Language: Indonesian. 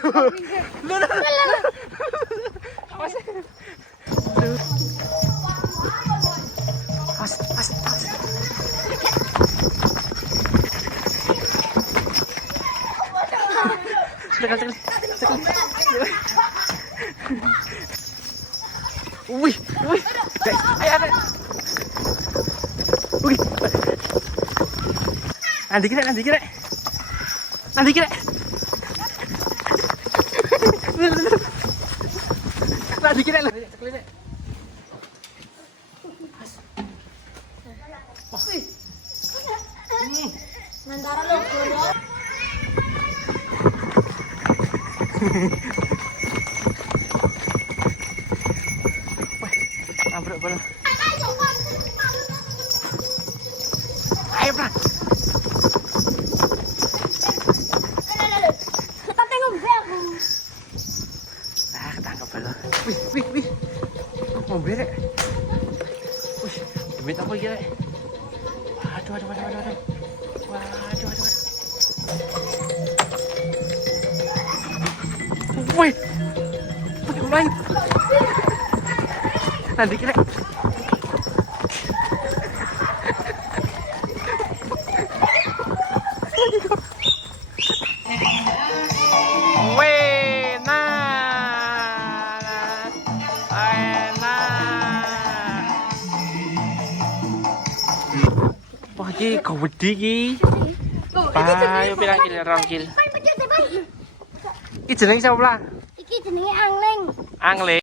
Awas. Awas. Cekal. Wih. Ayo. Wih. Nanti kira. Nanti kira. Nantara lo guru. Ambruk bola. Ayo, Pran. Tapi ngombe aku. Nah, ketangkep bola. Wih. Ngombe rek. Wih, demit apa iki rek? Waduh. Wih. Main. Nanti kira. Wah, iki gede iki. Ayo pirang kil, rong kil. Iki jenenge sapa, Lah? Iki jenenge angling. Angling.